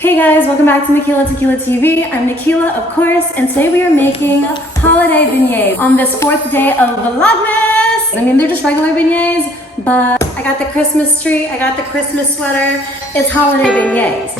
Hey guys, welcome back to Nikelia Tequila TV. I'm Nikelia, of course, and today we are making holiday beignets on this fourth day of Vlogmas. I mean, they're just regular beignets, but I got the Christmas tree, I got the Christmas sweater. It's holiday beignets.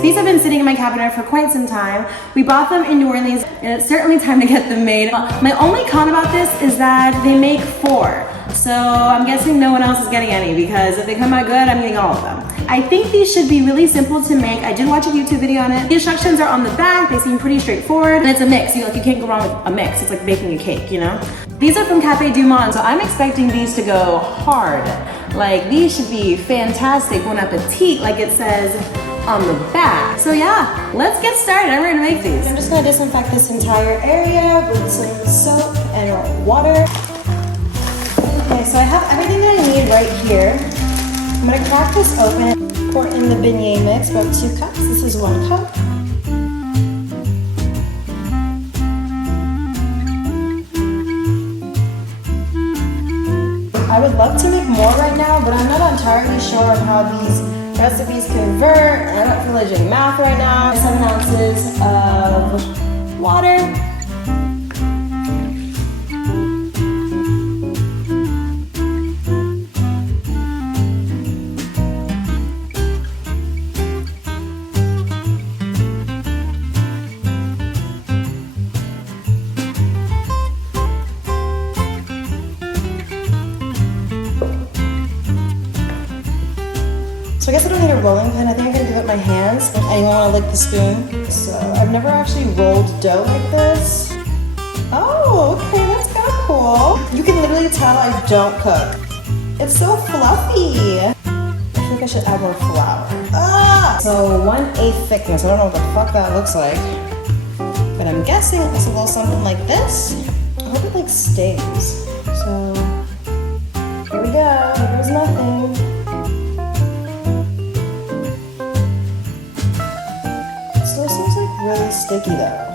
These have been sitting in my cabinet for quite some time. We bought them in New Orleans, and it's certainly time to get them made. My only con about this is that they make 4. So I'm guessing no one else is getting any because if they come out good, I'm getting all of them. I think these should be really simple to make. I did watch a YouTube video on it. The instructions are on the back. They seem pretty straightforward. And it's a mix. You know, like you can't go wrong with a mix. It's like baking a cake, you know? These are from Café Du Monde, so I'm expecting these to go hard. Like, these should be fantastic. Bon appetit, like it says on the back. So yeah, let's get started. I'm ready to make these. I'm just gonna disinfect this entire area with some soap and water. Okay, so I have everything that I need right here. I'm gonna crack this open and pour in the beignet mix, about 2 cups. This is 1 cup. I would love to make more right now, but I'm not entirely sure on how these recipes convert. I don't feel like doing math right now. 7 ounces of water. So I guess I don't need a rolling pin. I think I'm gonna do it with my hands. I don't want to lick the spoon. So I've never actually rolled dough like this. Oh, okay, that's kind of cool. You can literally tell I don't cook. It's so fluffy. I feel like I should add more flour. Ah! So 1/8 thickness. I don't know what the fuck that looks like. But I'm guessing it's a little something like this. I hope it like stays. So here we go. Here goes nothing. Still seems like really sticky though.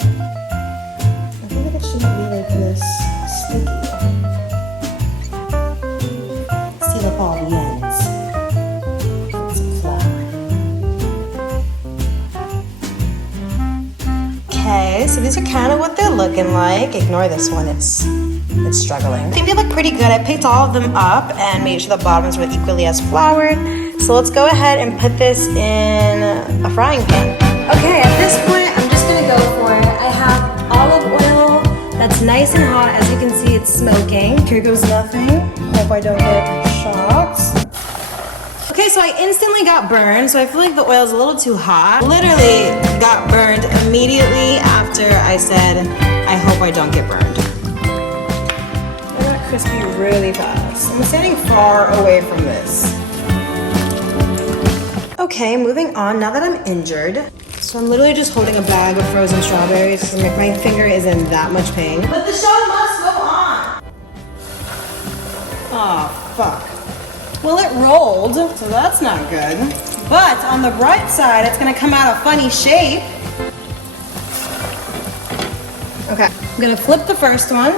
I feel like it shouldn't be like this sticky. Seal up all the ends. Put some flour. Okay, so these are kind of what they're looking like. Ignore this one, it's struggling. I think they look pretty good. I picked all of them up and made sure the bottoms were equally as floured. So let's go ahead and put this in a frying pan. Okay, at this point, I'm just gonna go for it. I have olive oil that's nice and hot. As you can see, it's smoking. Here goes nothing. Hope I don't get shocked. Okay, so I instantly got burned, so I feel like the oil's a little too hot. Literally got burned immediately after I said, I hope I don't get burned. I got crispy really fast. I'm standing far away from this. Okay, moving on, now that I'm injured. So I'm literally just holding a bag of frozen strawberries so my finger is in that much pain. But the show must go on! Oh, fuck. Well, it rolled, so that's not good. But on the bright side, it's gonna come out a funny shape. Okay, I'm gonna flip the first one.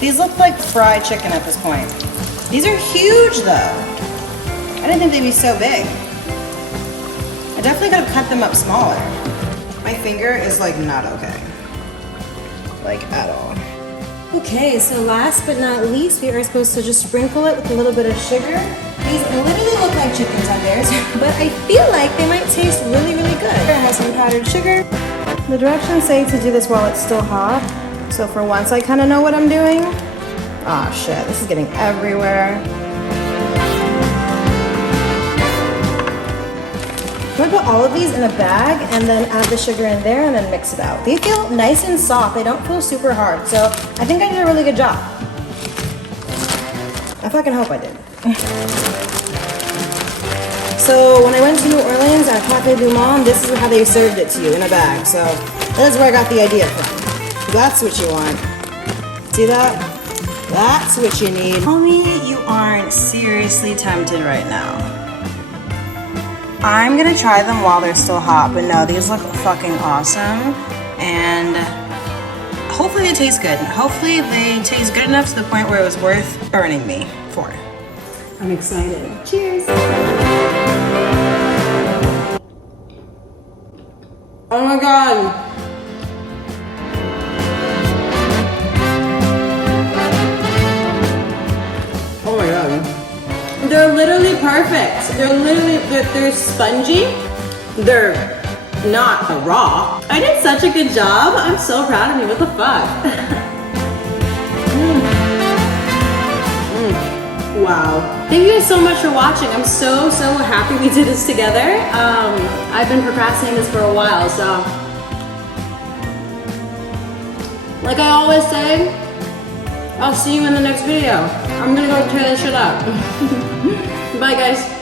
These look like fried chicken at this point. These are huge though. I didn't think they'd be so big. I definitely could have cut them up smaller. My finger is like not okay. Like at all. Okay, so last but not least, we are supposed to just sprinkle it with a little bit of sugar. These literally look like chicken tenders, but I feel like they might taste really, really good. I have some powdered sugar. The directions say to do this while it's still hot. So for once, I kind of know what I'm doing. Ah, shit, this is getting everywhere. I'm gonna put all of these in a bag and then add the sugar in there and then mix it out. They feel nice and soft. They don't feel super hard. So I think I did a really good job. I fucking hope I did. So when I went to New Orleans at Café Du Monde, this is how they served it to you in a bag. So that's where I got the idea from. That's what you want. See that? That's what you need. Tell me you aren't seriously tempted right now. I'm gonna try them while they're still hot, but no, these look fucking awesome. And hopefully they taste good. Hopefully they taste good enough to the point where it was worth burning me for. I'm excited. Cheers. Oh my God. Oh my God. They're literally perfect. They're spongy. They're not raw. I did such a good job. I'm so proud of me. What the fuck? Wow. Thank you guys so much for watching. I'm so happy we did this together. I've been procrastinating this for a while, so like I always say, I'll see you in the next video. I'm gonna go tear this shit up. Bye guys.